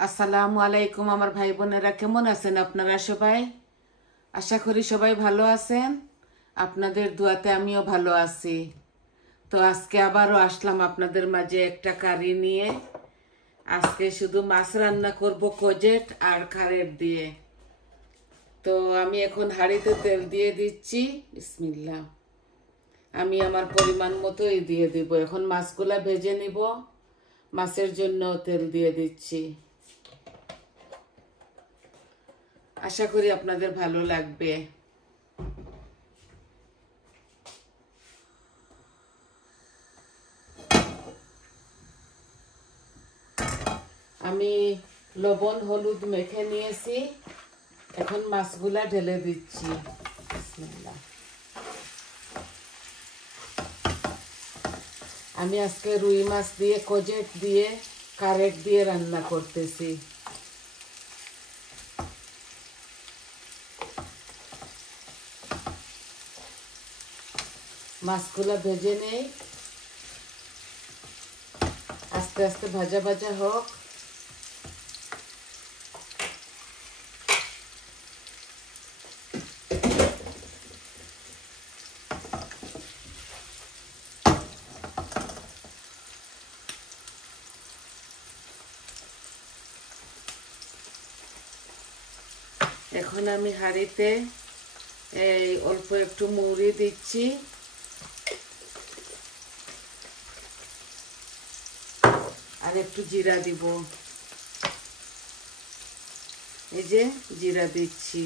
আসসালামু আলাইকুম আমার ভাই বোনেরা, কেমন আছেন আপনারা সবাই? আশা করি সবাই ভালো আছেন। আপনাদের দোয়াতে আমিও ভালো আছি। তো আজকে আবারও আসলাম আপনাদের মাঝে একটা কারি নিয়ে। আজকে শুধু মাছ রান্না করব কোজেট আর খারের দিয়ে। তো আমি এখন হাঁড়িতে তেল দিয়ে দিচ্ছি। বিসমিল্লাহ। আমি আমার পরিমাণ মতোই দিয়ে দিব। এখন মাছগুলা ভেজে নিব। মাছের জন্য তেল দিয়ে দিচ্ছি। আশা করি আপনাদের ভালো লাগবে। আমি লবণ হলুদ মেখে নিয়েছি। এখন মাছগুলা ঢেলে দিচ্ছি। বিসমিল্লাহ। আমি আজকে রুই মাছ দিয়ে কোজেট দিয়ে কারেট দিয়ে রান্না করতেছি। মাছগুলা ভেজে নেই, আস্তে আস্তে ভাজা ভাজা হোক। এখন আমি হাঁড়িতে এই অল্প একটু মৌরি দিচ্ছি, আর একটু জিরা দিব। এই যে জিরা দিচ্ছি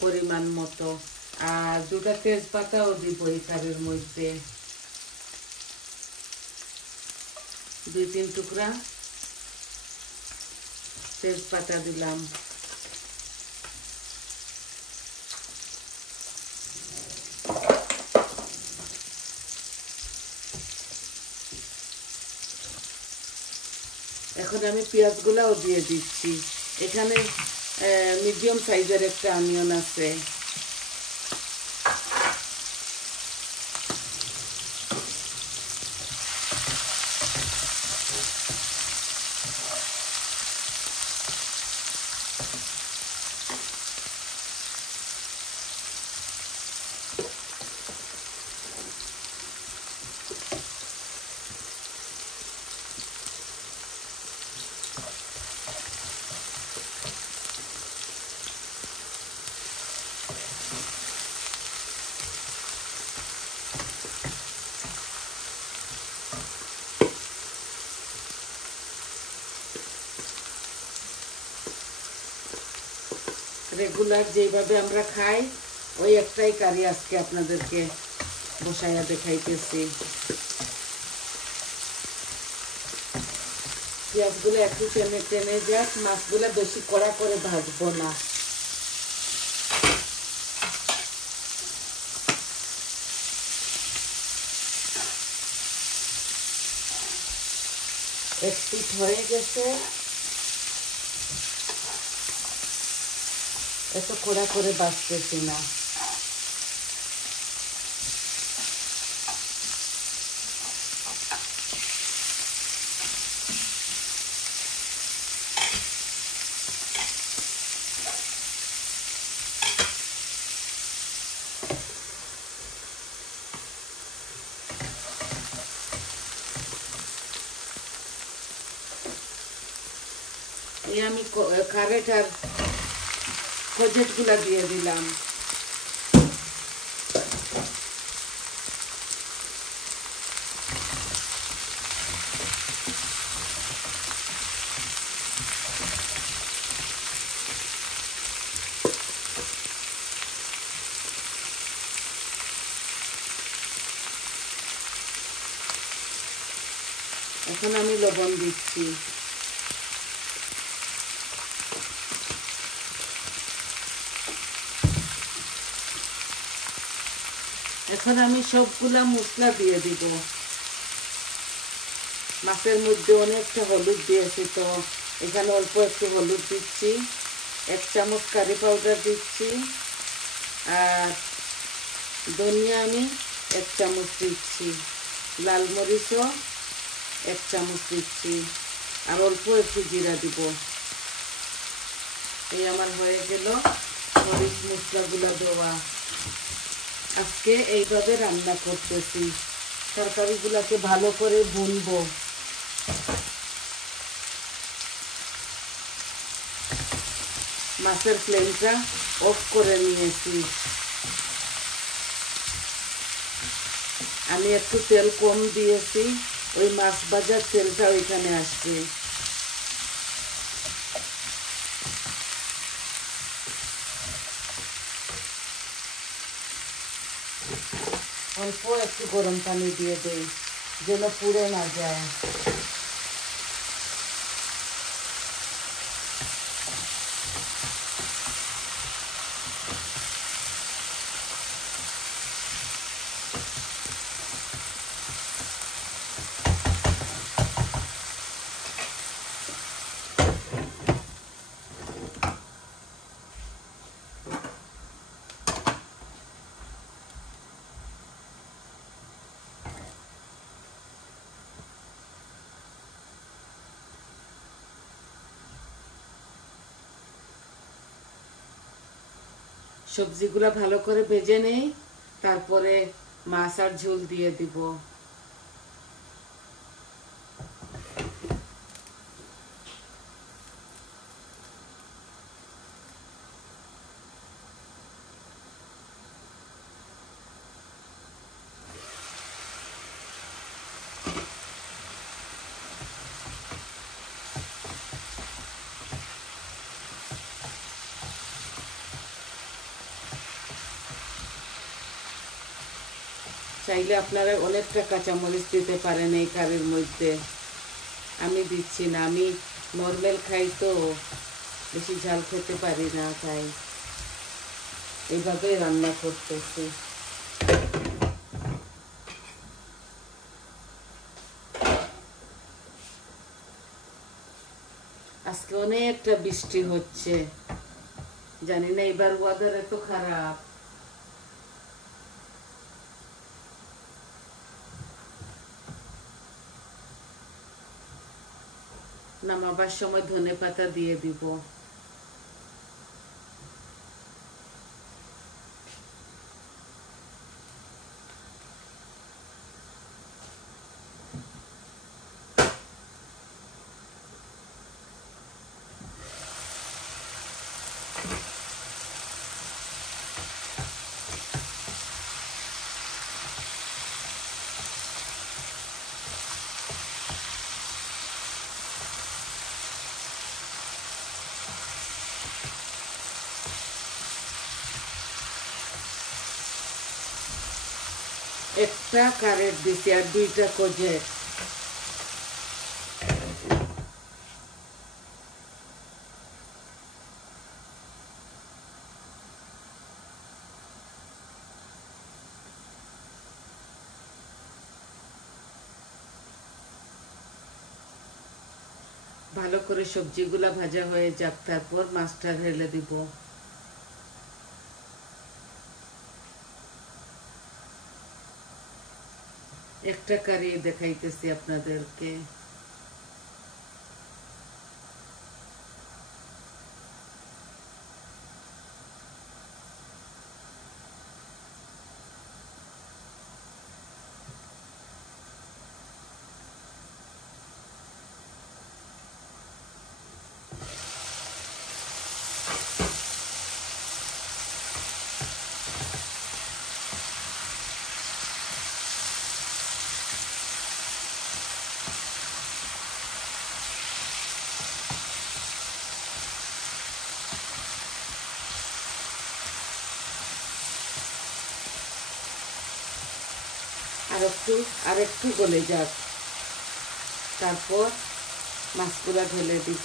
পরিমাণ মতো, আর দুটা তেজপাতাও দিব এই কারির মধ্যে। 2-3 টুকরা তেজপাতা দিলাম। এখন আমি পেঁয়াজগুলাও দিয়ে দিচ্ছি। এখানে মিডিয়াম সাইজের একটা অনিয়ন আছে। রেগুলার যেভাবে আমরা খাই ওই একটাই কারি আজকে আপনাদেরকে বসাইয়া দেখাইতেছি। পেঁয়াজগুলো একটু টেনে টেনে যাক, মাছগুলো বেশি কড়া করে ভাজবো না। এক পিঠ হয়ে গেছে, এত কড়া করে বাঁচতেছি না। এই আমি কারেট আর কোজেট গুলা দিয়ে দিলাম। এখন আমি লবণ দিচ্ছি। এখন আমি সবগুলা মশলা দিয়ে দিব। মাছের মধ্যে অনেকটা হলুদ দিয়েছি, তো এখানে অল্প একটু হলুদ দিচ্ছি। 1 চামচ কারি পাউডার দিচ্ছি, আর ধনিয়া আমি 1 চামচ দিচ্ছি, লাল মরিচও 1 চামচ দিচ্ছি, আর অল্প একটু জিরা দিব। এই আমার হয়ে গেল মরিচ মশলাগুলো দেওয়া। আজকে এইভাবে রান্না করতেছি, তরকারিগুলোকে ভালো করে ভুনবো। মাছের ফ্লেমটা অফ করে নিয়েছি। আমি একটু তেল কম দিয়েছি, ওই মাছ ভাজার তেলটা ওইখানে আসছে। অল্প একটু গরম পানি দিয়ে দেই যেন পুড়ে না যায়। সবজিগুলো ভালো করে ভেজে নেই, তারপরে মাছ আর ঝোল দিয়ে দিব। চাইলে আপনারা অনেকটা কাঁচামরিচ দিতে পারেন এই কারির মধ্যে, আমি দিচ্ছি না। আমি নর্মাল খাই তো, বেশি ঝাল খেতে পারি না, তাই এইভাবেই রান্না করতেছি। আজকে অনেকটা বৃষ্টি হচ্ছে, জানি না এবার ওয়েদার এত খারাপ। নামাবার সময় ধনেপাতা দিয়ে দিব। একটা কারেট দিছি আর দুইটা কোজেট। ভালো করে সবজিগুলা ভাজা হয়ে যাক, তারপর মাছটা ঢেলে দিব। একটা কারি দেখাইতেছি আপনাদেরকে। আর একটু গলে যাক, তারপর মাছগুলা ঢেলে দিব।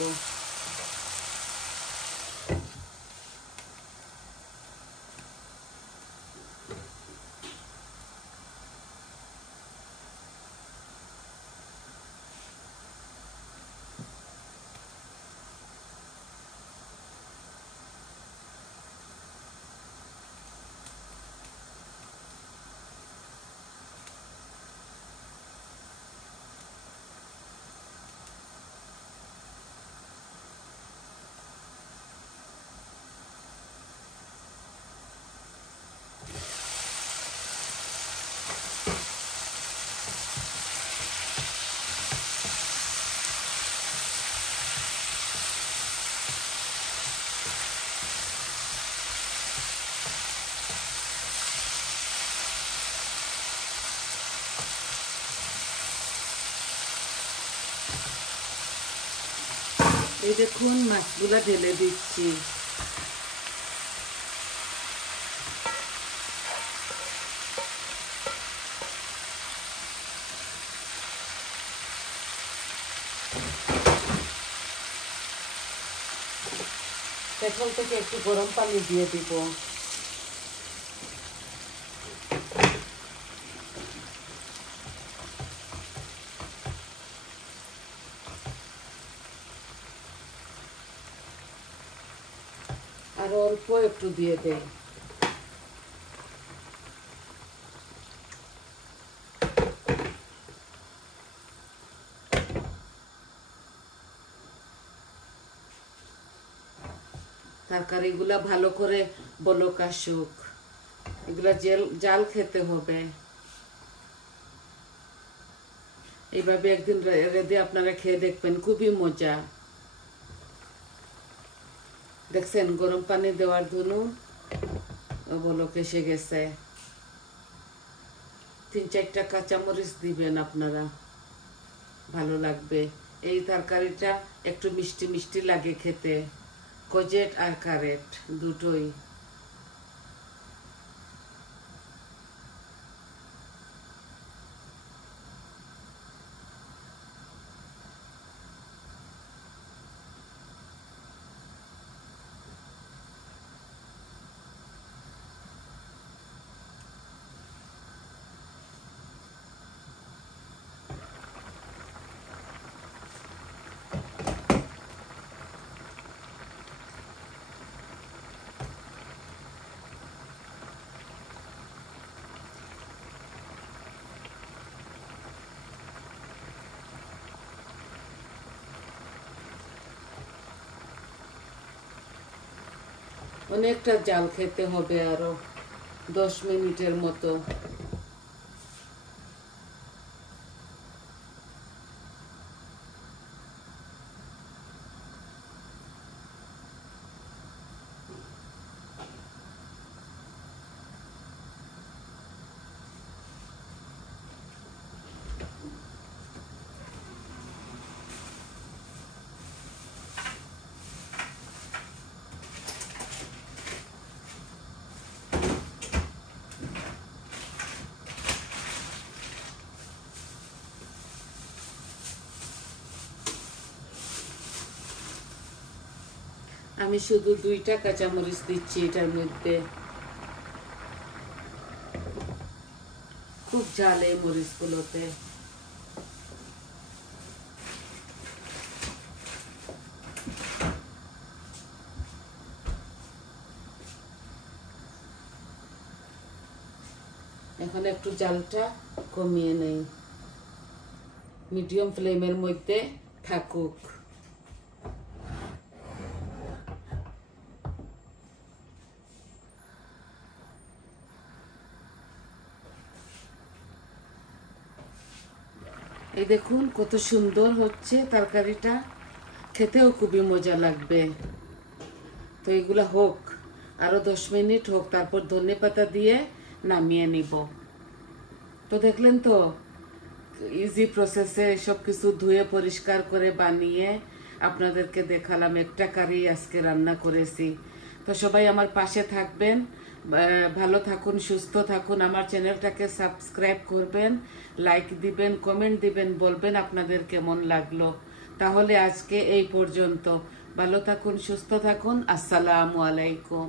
এই দেখুন মাছগুলা ঢেলে দিচ্ছি। পেছন থেকে একটু গরম পানি দিয়ে দিব। আর অল্প একটু দিয়ে দেয়। তরকারিগুলা ভালো করে বলক আসুক, এগুলা জাল খেতে হবে। এইভাবে একদিন রেঁধে আপনারা খেয়ে দেখবেন, খুবই মজা। দেখছেন গরম পানি দেওয়ার ধরুন বলক এসে গেছে। 3-4টা কাঁচামরিচ দিবেন আপনারা, ভালো লাগবে। এই তরকারিটা একটু মিষ্টি মিষ্টি লাগে খেতে, কজেট আর কারেট দুটোই। অনেকটা জাল খেতে হবে, আরো 10 মিনিটের মতো। আমি শুধু 2টা কাঁচামরিচ দিচ্ছি এটার মধ্যে, খুব ঝাল এই মরিচগুলোতে। এখন একটু জালটা কমিয়ে নেই, মিডিয়াম ফ্লেমের মধ্যে থাকুক। এই দেখুন কত সুন্দর হচ্ছে তরকারিটা, খেতেও খুবই মজা লাগবে। তো এগুলা হোক, আরো 10 মিনিট হোক, তারপর ধনেপাতা দিয়ে নামিয়ে নিব। তো দেখলেন তো ইজি প্রসেসে সব কিছু ধুয়ে পরিষ্কার করে বানিয়ে আপনাদেরকে দেখালাম। একটা কারি আজকে রান্না করেছি। তো সবাই আমার পাশে থাকবেন, ভালো থাকুন, সুস্থ থাকুন। আমার চ্যানেলটাকে সাবস্ক্রাইব করবেন, লাইক দিবেন, কমেন্ট দিবেন, বলবেন আপনাদের কেমন লাগলো। তাহলে আজকে এই পর্যন্ত। ভালো থাকুন, সুস্থ থাকুন। আসসালামু আলাইকুম।